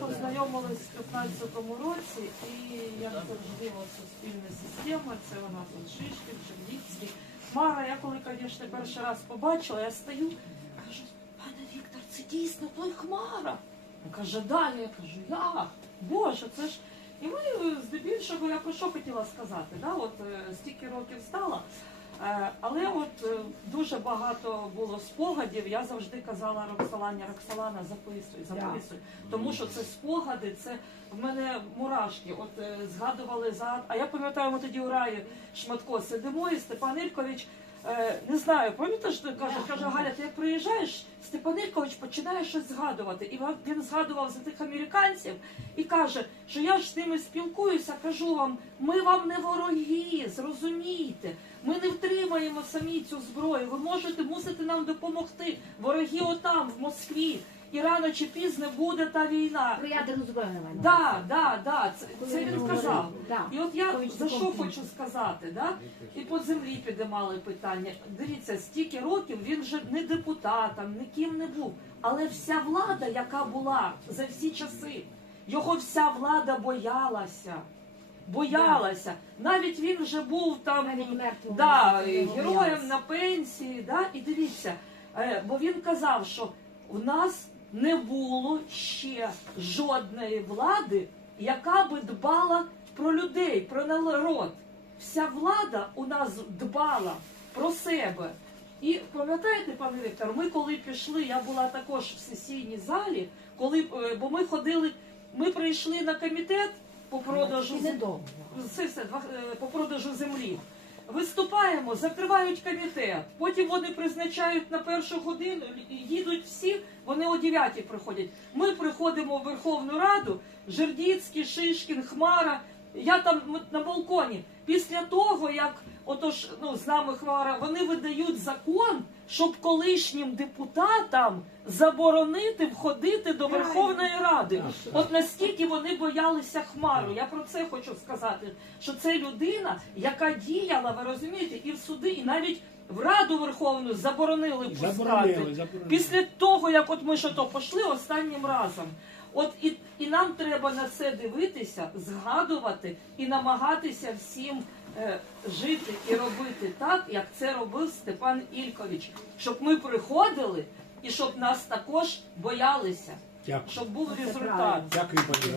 познайомились в 15-му році, і як завжди, от суспільна система, це у нас Шишкін, Чернівський. Хмара, я коли, звісно, перший раз побачила, я стою, кажу, пане Віктор, це дійсно той Хмара. Він каже, да, я кажу, як? Боже, це ж. І ми е, здебільшого, я що хотіла сказати, да? от е, стільки років стало. Е, Але от е, дуже багато було спогадів. Я завжди казала Роксолані, Роксолана, записуй, записуй. Тому що це спогади, це в мене мурашки. От е, згадували за. А я пам'ятаю, ми тоді у раї Шматко сидимо, і Степан Ількович. Не знаю, пам'ятаєш, каже, каже, Галя, ти як приїжджаєш, Степан Ількович починає щось згадувати. І він згадував за тих американців і каже, що я ж з ними спілкуюся, кажу вам, ми вам не вороги, зрозумійте. Ми не втримаємо самі цю зброю. Ви можете мусите нам допомогти. Вороги отам, в Москві. І рано чи пізно буде та війна. Про ядерну зброю немає. Да, да, да, це, це він казав. І от я за що хочу сказати, да? і по землі підіймали питання. Дивіться, стільки років він вже не депутатом, ні ким не був. Але вся влада, яка була за всі часи, його вся влада боялася. Боялася. Навіть він вже був там да, героєм на пенсії. Да? І дивіться, е, бо він казав, що в нас не було ще жодної влади, яка би дбала про людей, про народ. Вся влада у нас дбала про себе. І пам'ятаєте, пане Віктор, ми коли пішли, я була також в сесійній залі, коли е, бо ми ходили, ми прийшли на комітет по продажу недовго. все, е, по продажу землі. Виступаємо, закривають комітет. Потім вони призначають на першу годину, їдуть всі, вони о 9 приходять. Ми приходимо в Верховну Раду, Жердіцький, Шишкін, Хмара. Я там на балконі. Після того, як отож, ну, з нами Хмара, вони видають закон, щоб колишнім депутатам заборонити входити до Верховної Ради. От настільки вони боялися Хмару. Я про це хочу сказати. Що це людина, яка діяла, ви розумієте, і в суди, і навіть в Раду Верховну заборонили пускати. Заборонили, заборонили. Після того, як от ми що то пішли останнім разом. От і, і нам треба на це дивитися, згадувати і намагатися всім е, жити і робити так, як це робив Степан Ількович, щоб ми приходили і щоб нас також боялися, Дякую. щоб був результат. Дякую, пані